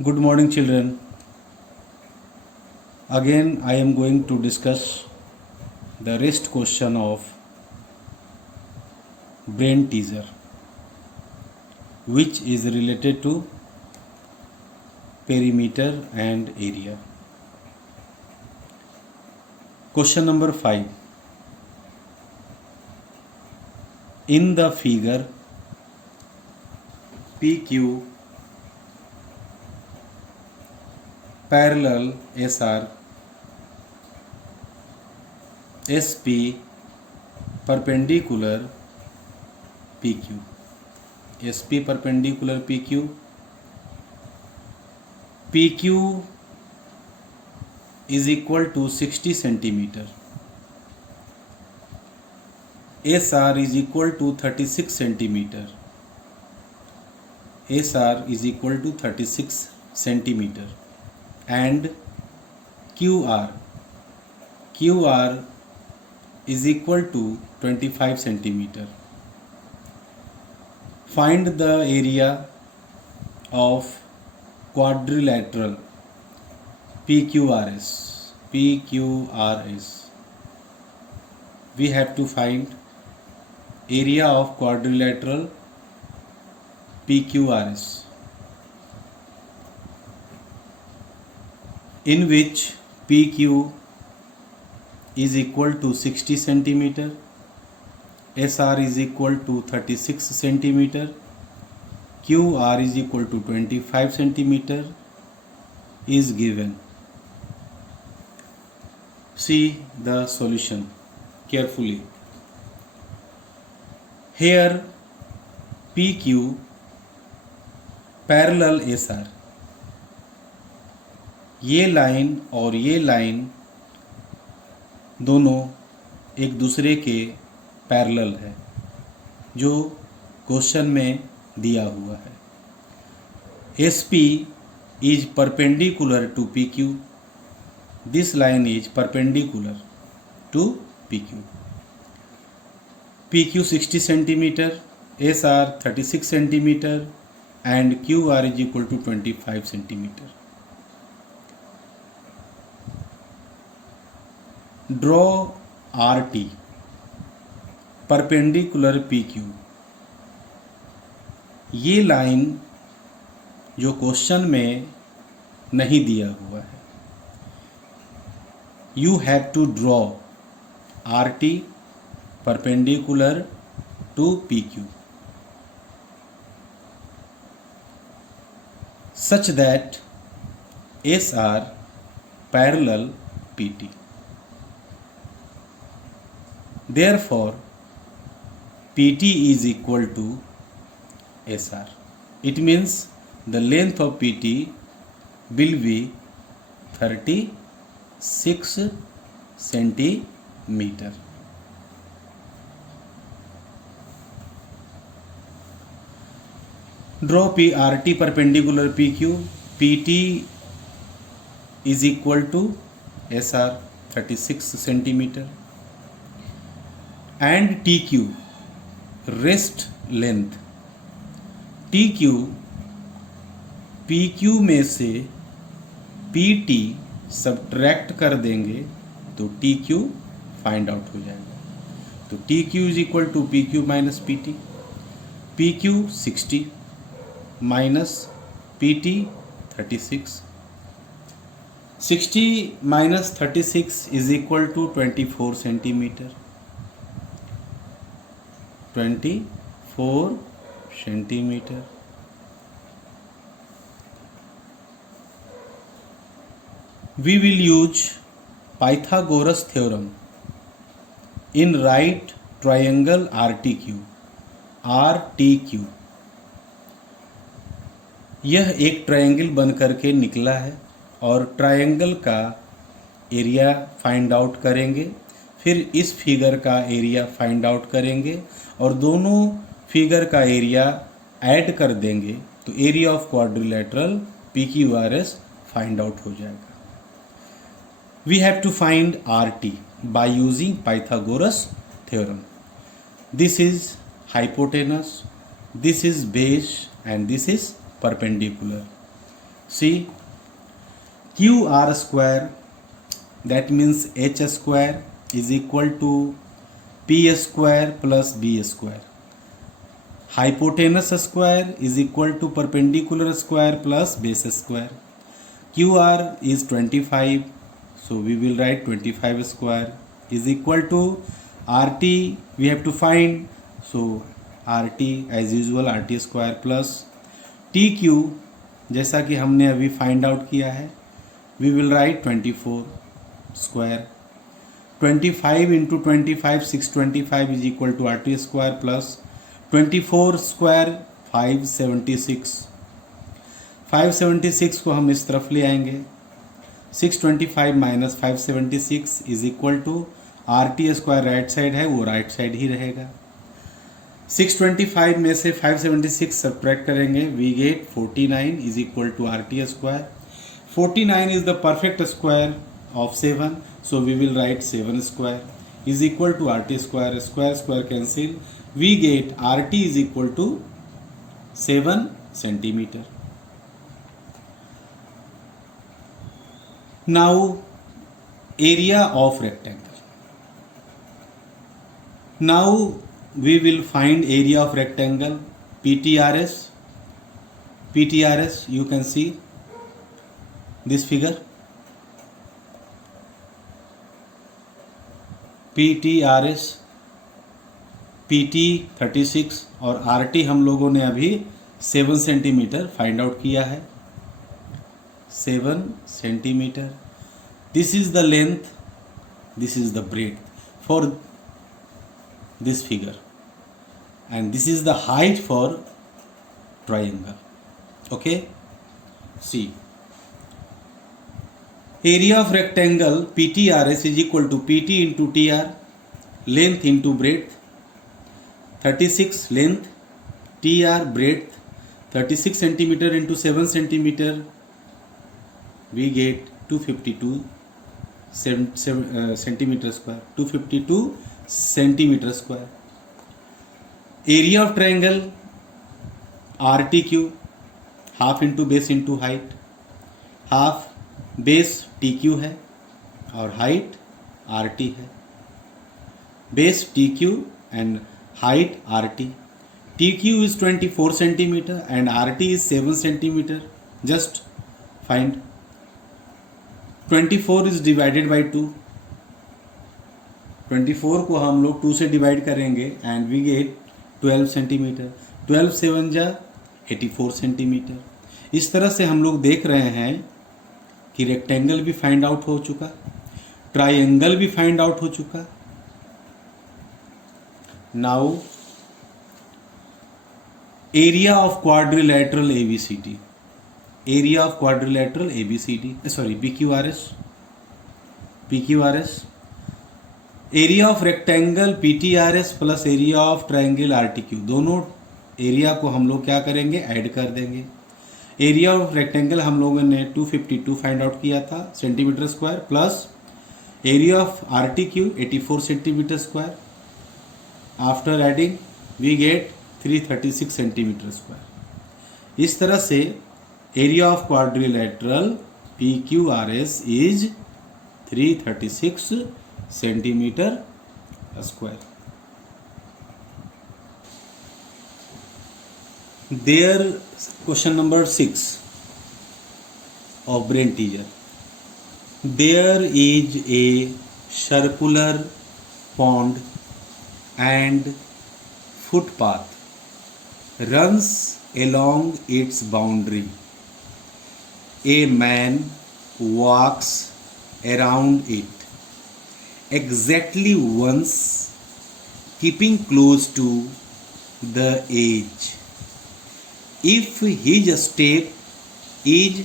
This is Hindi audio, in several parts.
Good morning, children. Again, I am going to discuss the rest question of brain teaser, which is related to perimeter and area. Question number 5. In the figure, PQ parallel SR, SP perpendicular PQ, SP perpendicular PQ, PQ is equal to 60 centimeter, SR is equal to 36 centimeter, SR is equal to 36 centimeter, and QR is equal to 25 centimeter. Find the area of quadrilateral PQRS. We have to find area of quadrilateral PQRS, in which PQ is equal to 60 centimeter, SR is equal to 36 centimeter, QR is equal to 25 centimeter is given. See the solution carefully. Here PQ parallel SR, ये लाइन और ये लाइन दोनों एक दूसरे के पैरेलल है, जो क्वेश्चन में दिया हुआ है. SP is perpendicular to PQ. This line is perpendicular to PQ. PQ 60 centimeter, SR 36 centimeter, and QR is equal to 25 centimeter. Draw RT perpendicular PQ. ये लाइन जो क्वेश्चन में नहीं दिया हुआ है, you have to draw RT perpendicular to PQ such that SR parallel PT. Therefore, PT is equal to SR. It means the length of PT will be 36 centimeter. Draw RT perpendicular PQ. PT is equal to SR 36 centimeter, and TQ rest length. TQ PQ में से PT सब्ट्रैक्ट कर देंगे तो TQ फाइंड आउट हो जाएगा. तो TQ is equal to PQ minus PT. PQ 60 minus PT 36. 60 minus 36 is equal to 24 centimetre. 24 centimeter. We will use Pythagoras theorem in right triangle RTQ. यह एक ट्रायंगल बन करके निकला है और ट्रायंगल का एरिया फाइंड आउट करेंगे, फिर इस फिगर का एरिया फाइंड आउट करेंगे और दोनों फिगर का एरिया ऐड कर देंगे तो area of quadrilateral PQRS find out हो जाएगा. We have to find RT by using Pythagoras theorem. This is hypotenuse, this is base, and this is perpendicular. See, QR square, that means H square is equal to P square plus B square. Hypotenuse square is equal to perpendicular square plus base square. QR is 25, so we will write 25 square is equal to RT, we have to find, so RT as usual RT square plus TQ जैसा कि हमने अभी फाइंड आउट किया है, we will write 24 square. 25 into 25, 625 is equal to RT square plus 24 square 576. 576 को हम इस तरफ ले आएंगे. 625 minus 576 is equal to RT square right side है, वो राइट साइड ही रहेगा. 625 में से 576 सब्ट्रैक्ट करेंगे, we get 49 is equal to RT square. 49 is the perfect square of 7, so we will write 7 square is equal to RT square. Square square cancel, we get RT is equal to 7 centimeter. Now area of rectangle. Now we will find area of rectangle. PTRS, you can see this figure. PTRS, PT 36 और RT हम लोगों ने अभी 7 सेंटीमीटर फाइंड आउट किया है. 7 centimetre. This is the length, this is the breadth for this figure, and this is the height for triangle. Okay, see, area of rectangle PTRS is equal to PT into TR, length into breadth. 36 length, TR breadth, 36 centimeter into 7 centimeter, we get 252 centimeter square. 252 centimeter square. Area of triangle RTQ, half into base into height. half base TQ है और height RT है. base TQ and height RT. TQ is 24 centimeter and RT is 7 centimeter. Just find. 24 is divided by 2. 24 को हम लोग 2 से डिवाइड करेंगे एंड वी गेट 12 सेंटीमीटर. 12 7 जा 84 सेंटीमीटर. इस तरह से हम लोग देख रहे हैं कि रेक्टेंगल भी फाइंड आउट हो चुका, ट्राइंगल भी फाइंड आउट हो चुका. Now area of quadrilateral ABCD. area of quadrilateral ABCD, sorry, PQRS. area of rectangle PTRS plus area of triangle RTQ, दोनों एरिया को हम लोग क्या करेंगे, ऐड कर देंगे. एरिया ऑफ रेक्टेंगल हम लोगों ने 252 फाइंड आउट किया था centimetre square, plus area of RTQ 84 centimetre square. After adding we get 336 centimetre square. इस तरह से area of quadrilateral PQRS is 336 centimeter square. There, question number 6 of brain teaser. There is a circular pond and footpath runs along its boundary. A man walks around it exactly once, keeping close to the edge. If his step is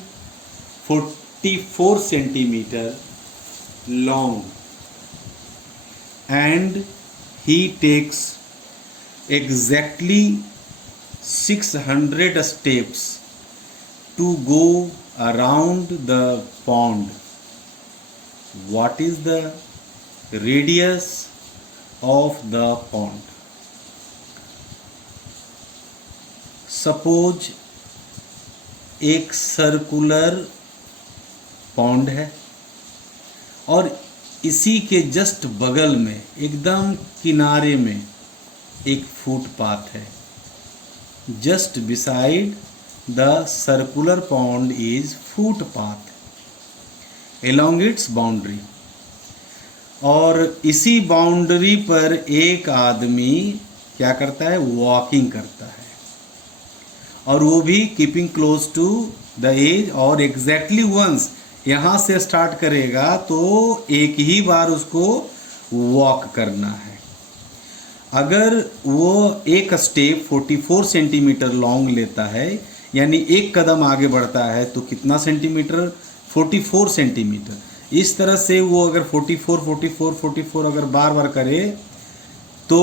44 centimeter long and he takes exactly 600 steps to go around the pond, what is the radius of the pond? Suppose एक सर्कुलर पॉन्ड है और इसी के जस्ट बगल में एकदम किनारे में एक फुटपाथ है। Just beside the circular pond is footpath along its boundary. और इसी बाउंड्री पर एक आदमी क्या करता है, वॉकिंग करता है, और वो भी keeping close to the edge, और एग्जैक्टली वंस यहाँ से स्टार्ट करेगा तो एक ही बार उसको वॉक करना है। अगर वो एक स्टेप 44 सेंटीमीटर लॉन्ग लेता है, यानी एक कदम आगे बढ़ता है, तो कितना सेंटीमीटर, 44 सेंटीमीटर। इस तरह से वो अगर 44 अगर बार बार करे तो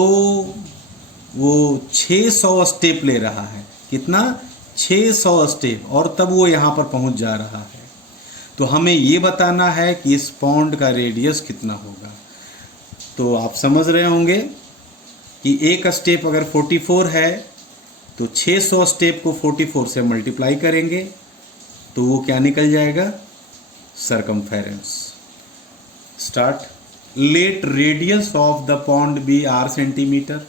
वो 600 स्टेप ले रहा है। कितना, 600 स्टेप, और तब वो यहाँ पर पहुँच जा रहा है। तो हमें ये बताना है कि इस पॉन्ड का रेडियस कितना होगा। तो आप समझ रहे होंगे कि एक स्टेप अगर 44 है तो 600 स्टेप को 44 से मल्टीप्लाई करेंगे तो वो क्या निकल जाएगा, circumference. Start. Let radius of the pond be r centimetre,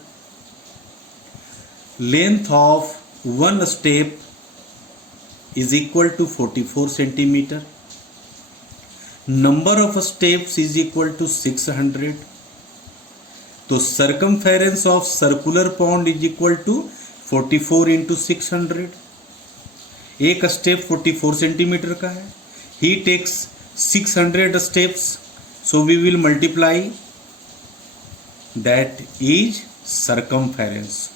length of one step is equal to 44 centimetre, number of steps is equal to 600। तो circumference of circular pond is equal to 44 into 600। एक स्टेप 44 सेंटीमीटर का है। He takes 600 steps, so we will multiply, that is circumference,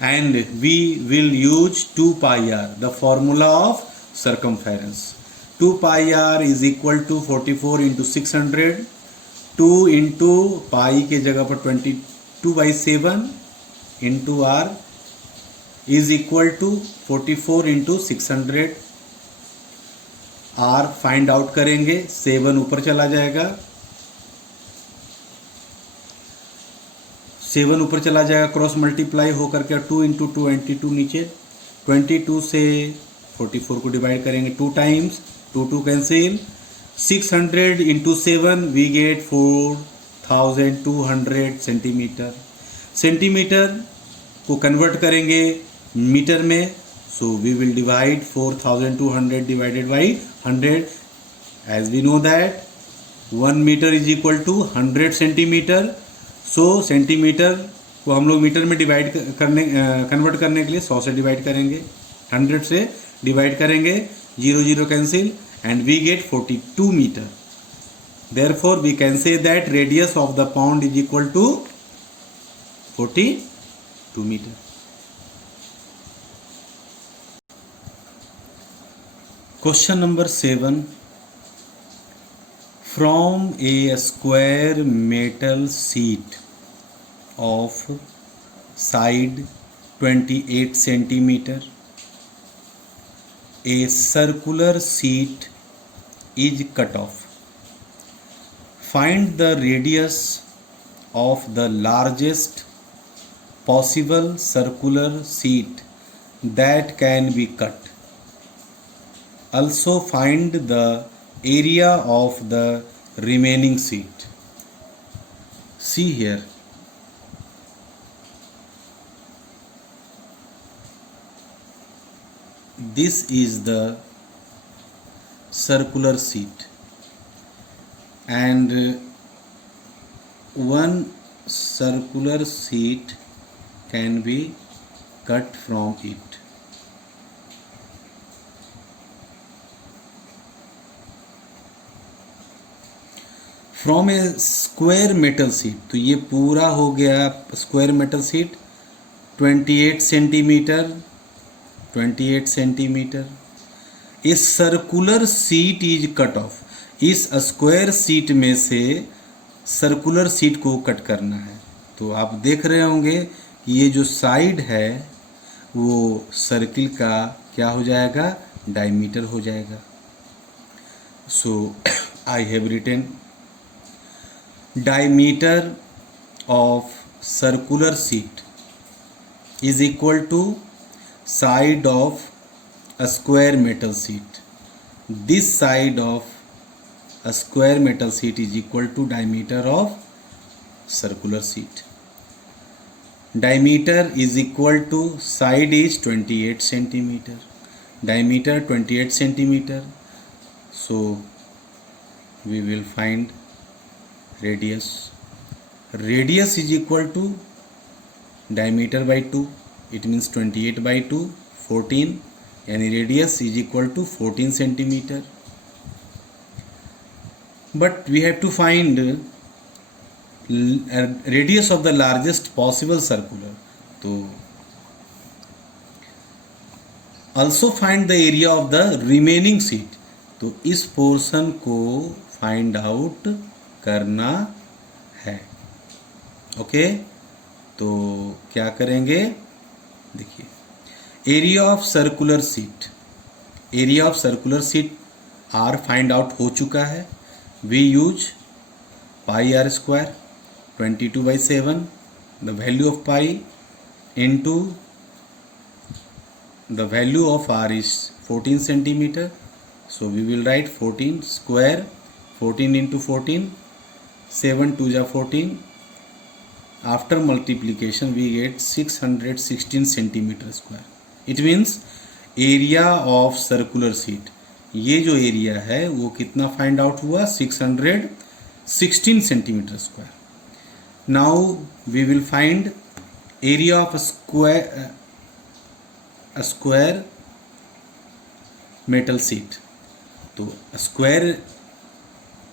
and we will use 2 pi r, the formula of circumference. 2 pi r is equal to 44 into 600, 2 into pi के जगह पर 22/7 into r is equal to 44 into 600। r find out करेंगे, 7 ऊपर चला जाएगा, 7 ऊपर चला जाएगा, क्रॉस मल्टीप्लाई होकर के 2 इंटू 22 नीचे, 22 से 44 को डिवाइड करेंगे 2 times, 2 cancel, 600 into 7 we get 4200 centimetre. Centimetre को कन्वर्ट करेंगे मीटर में, so we will divide 4200 divided by 100, as we know that 1 metre is equal to 100 centimetre. So centimetre को हम लोग मीटर में डिवाइड करने कन्वर्ट करने के लिए 100 से डिवाइड करेंगे, 100 से डिवाइड करेंगे, 0 0 cancel, and we get 42 meter. Therefore we can say that radius of the pond is equal to 42 meter. Question number 7. From a square metal sheet of side 28 centimeter, a circular sheet is cut off. Find the radius of the largest possible circular sheet that can be cut. Also find the area of the remaining sheet. See here. This is the circular sheet, and one circular sheet can be cut from it. From a square metal sheet, तो ये पूरा हो गया स्क्वायर मेटल शीट 28 सेंटीमीटर। इस circular sheet is cut off, इस स्क्वायर सीट में से सर्कुलर सीट को कट करना है। तो आप देख रहे होंगे कि ये जो साइड है वो सर्किल का क्या हो जाएगा, डायमीटर हो जाएगा। So I have written diameter of circular sheet is equal to side of a square metal sheet. This side of a square metal sheet is equal to diameter of circular sheet. Diameter is equal to side is 28 centimeter. Diameter 28 centimeter. So we will find radius. Radius is equal to diameter by 2. It means 28 by 2, 14. And radius is equal to 14 centimeter. But we have to find radius of the largest possible circular. So also find the area of the remaining sheet. तो इस पोर्शन को फाइंड आउट करना है. ओके, तो क्या करेंगे, देखिए area of circular sheet. Area of circular sheet are find out हो चुका है. We use pi r square 22/7, the value of pi into the value of r is 14 centimeter. So we will write 14 square, 14 into 14, 7 2 ja 14. After multiplication we get 616 centimeter square. It means area of circular sheet, ये जो एरिया है वो कितना फाइंड आउट हुआ, 616 centimetre square. Now we will find area of square metal sheet. तो स्क्वायर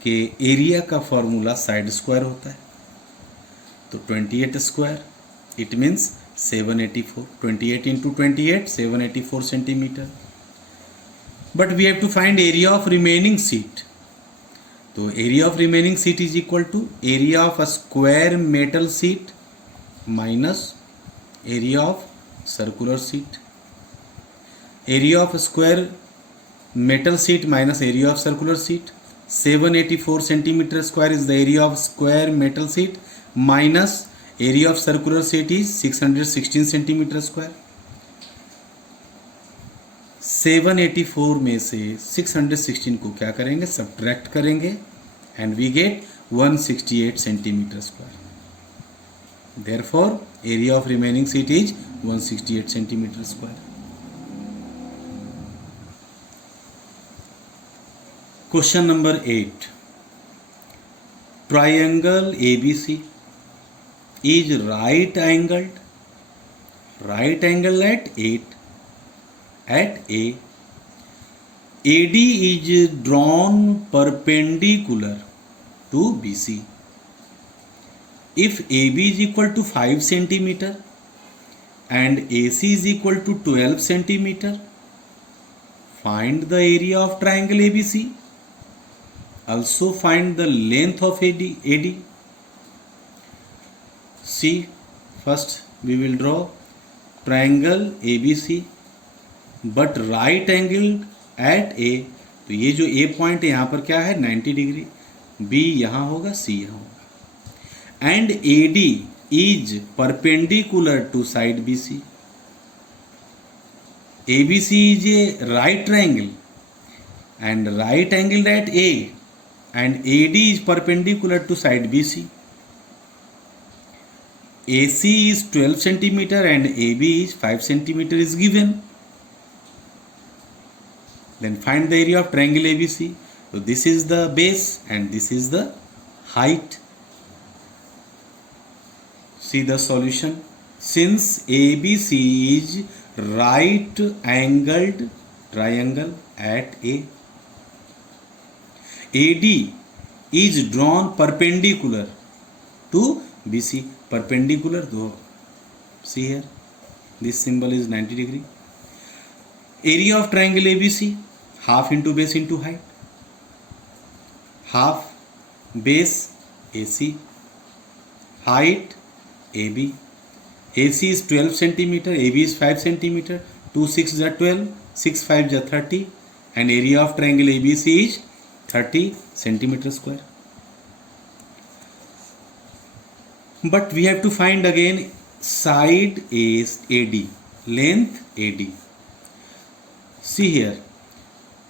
के एरिया का फॉर्मूला साइड स्क्वायर होता है. तो 28 square, it means 784. 28 into 28, 784 centimetre. But we have to find area of remaining sheet. तो area of remaining sheet is equal to area of square metal sheet minus area of circular sheet. Area of square metal sheet minus area of circular sheet. 784 centimeter square is the area of square metal sheet minus area of circular sheet is 616 centimeter square. 784 में से 616 को क्या करेंगे, सब्ट्रैक्ट करेंगे and we get 168 centimeter square. Therefore area of remaining sheet is 168 centimeter square. Question number 8. Triangle ABC is right angled at 8 at A. AD is drawn perpendicular to BC. If AB is equal to 5 centimeter and AC is equal to 12 centimeter, find the area of triangle ABC. Also find the length of AD. See, first we will draw triangle ABC but right angled at A. तो ये जो A पॉइंट है यहाँ पर क्या है, 90 डिग्री. B यहाँ होगा, C यहाँ होगा. And AD is perpendicular to side BC. ABC is a right triangle and right angled at A. And AD is perpendicular to side BC. AC is 12 centimeter and AB is 5 centimeter is given. Then find the area of triangle ABC. So this is the base and this is the height. See the solution. Since ABC is right angled triangle at A, AD is drawn perpendicular to BC. Perpendicular, though, see here, this symbol is 90 degree. Area of triangle ABC, half into base into height. Half base AC, height AB. AC is 12 centimeter, AB is 5 centimeter. 2 6 are 12, 6 5 are 30, and area of triangle ABC is 30 centimeter square. But we have to find again side is AD, length AD. see here,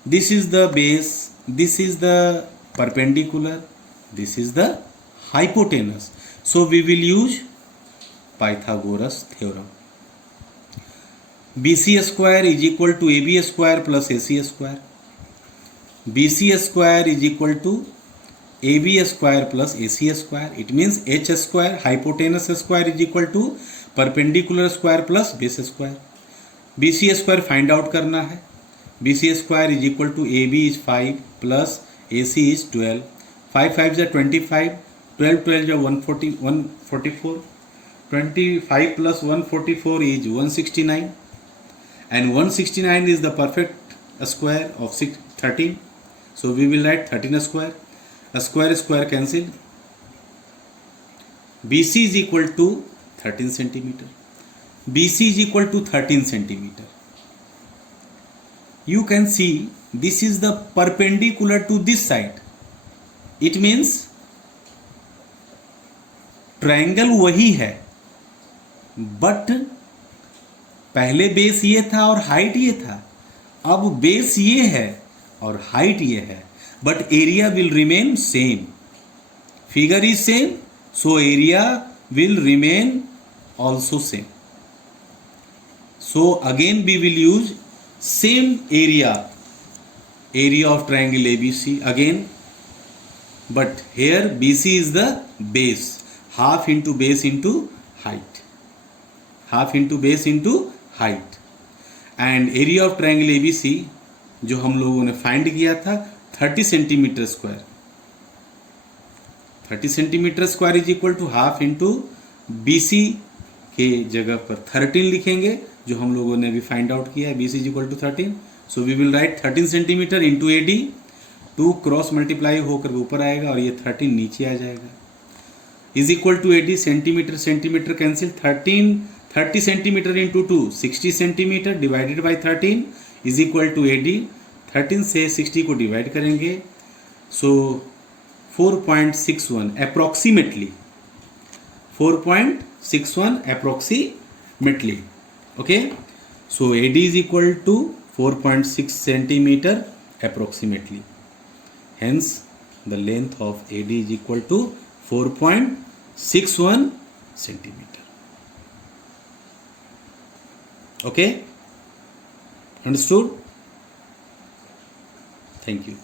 this is the base, this is the perpendicular, this is the hypotenuse. So we will use Pythagoras theorem. BC square is equal to AB square plus AC square. BC square is equal to AB square plus AC square. It means H square, hypotenuse square is equal to perpendicular square plus base square. BC square find out करना है. BC square is equal to AB is 5 plus AC is 12. 5 5 is 25. 12 12 is 144. 25 plus 144 is 169. And 169 is the perfect square of 13. So we will write 13 square. A square cancel. BC is equal to 13 centimeter. BC is equal to 13 centimeter. You can see this is the perpendicular to this side. It means triangle वही है, बट पहले बेस ये था और हाइट ये था. अब बेस ये है और हाइट ये है, but area will remain same. Figure is same, so area will remain also same. So again we will use same area of triangle ABC again, but here BC is the base, half into base into height, half into base into height. And area of triangle ABC जो हम लोगों ने फाइंड किया था 30 centimetre square. 30 centimetre square is equal to half into BC के जगह पर 13 लिखेंगे, जो हम लोगों ने अभी फाइंड आउट किया है. BC is equal to 13. So we will write 13 centimetre into AD. 2 cross multiply होकर ऊपर आएगा और ये 13 नीचे आ जाएगा. Is equal to AD. Centimetre centimetre cancel. 30 centimetre into 2 60 centimetre divided by 13 is equal to AD. 13 से 60 को डिवाइड करेंगे, so 4.61 approximately. 4.61 approximately. Okay, so AD is equal to 4.6 centimeter approximately. Hence the length of AD is equal to 4.61 centimeter. Okay, understood? Thank you.